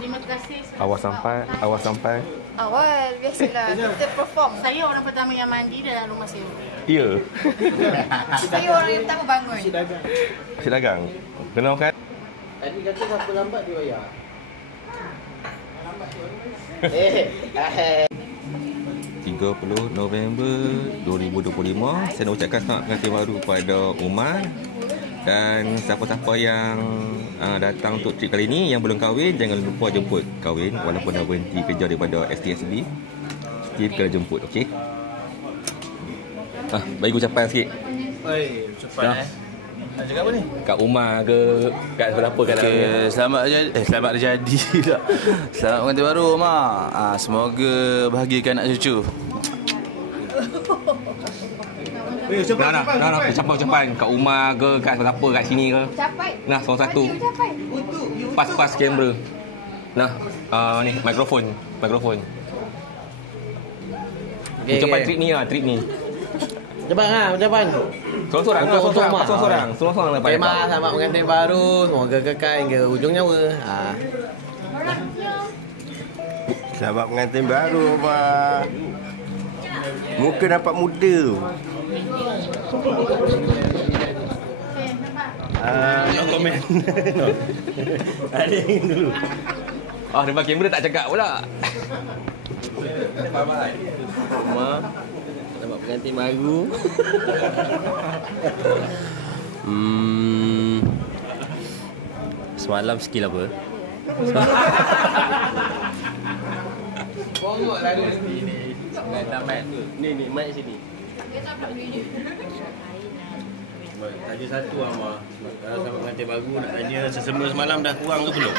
Terima kasih. Awal sampai. Awal biasalah kita perform. Saya orang pertama yang mandi dalam rumah saya. Ya. Saya orang yang pertama bangun. Asyik dagang. Kenal kan? Tadi kata siapa lambat dia bayar. 30 November 2025. Saya nak ucapkan selamat pengantin baru kepada Umar. Dan siapa-siapa yang datang untuk trip kali ni yang belum kahwin, jangan lupa jemput kahwin walaupun dah berhenti kerja daripada STSB. Still kena jemput, okey? Bagi ucapan sikit. Oi, cepat nak cakap apa ni? Kat Umar ke kat berapa kat dalam? Selamat jadi tak. Selamat pengantin baru Mak. Semoga bahagiakan anak cucu. Dah ucapan kat Umar ke kat berapa kat sini ke? Capai. Nah, seorang satu. Pas kamera. Nah, ni mikrofon. Okay, ucapan trip ni. Ucapan. Seorang-seorang lepas. Terima selamat pengantin baru. Semoga kekal hingga ujung nyawa. Selamat pengantin baru, Pak. Muka nampak muda. No komen. Ada yang dulu. Depan kamera tak cakap pula. Mak, selamat pengantin baru. Semalam skill apa? Pokok lagu ni. Ni, mic sini. Tanya satu Amar. Kalau selamat pengantin baru nak tanya sesama semalam dah kurang ke belum?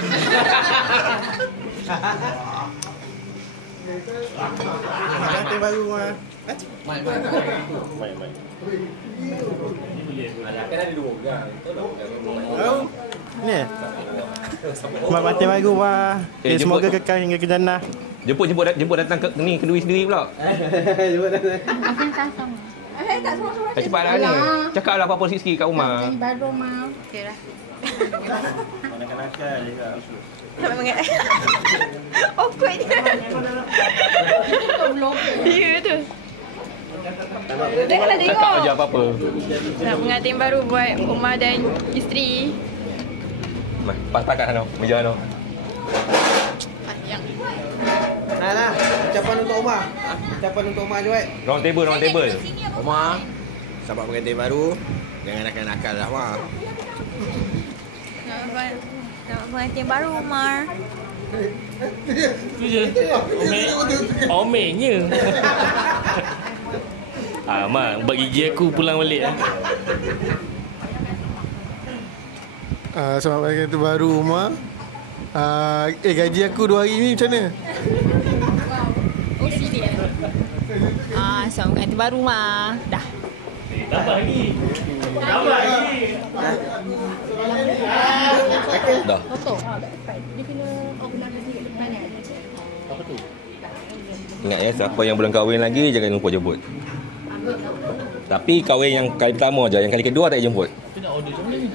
Pengantin baru Amar. Mic. Kan ada dua orang. Ni. Selamat pengantin baru Pak. Semoga kekal hingga ke jannah. Jemput datang ke ni kenduri sendiri pula. Tak semua-semua. Cepatlah ni. Cakaplah apa-apa sikit kat Umar. Baru mau. Okeylah. Nakal-nakal je kat. Tak mengat. Awkward dia. Ya tu. Dah tengok. Cakap aja apa-apa. Selamat pengantin baru buat Umar dan isteri. Pas takat sana, meja sana. Panjang. Nah, ucapan untuk Umar. Ucapan untuk Umar je, Round table. Umar, selamat pengantin baru. Jangan nakal-nakal lah, Umar. Selamat pengantin baru Umar. Tu je. Omelnya. Mak, buat gigi aku pulang balik. Selamat pengantin baru Umar. Gaji aku 2 hari ni macam mana? Selamat pengantin baru Umar. Dah. Tambah lagi. Dah. Foto. Dia kena benar nanti kat depan kan. Apa tu? Ingat ya, siapa yang belum kahwin lagi jangan lupa jemput. Tapi kahwin yang kali pertama je, yang kali kedua tak jemput. Tu nak order macam mana ni?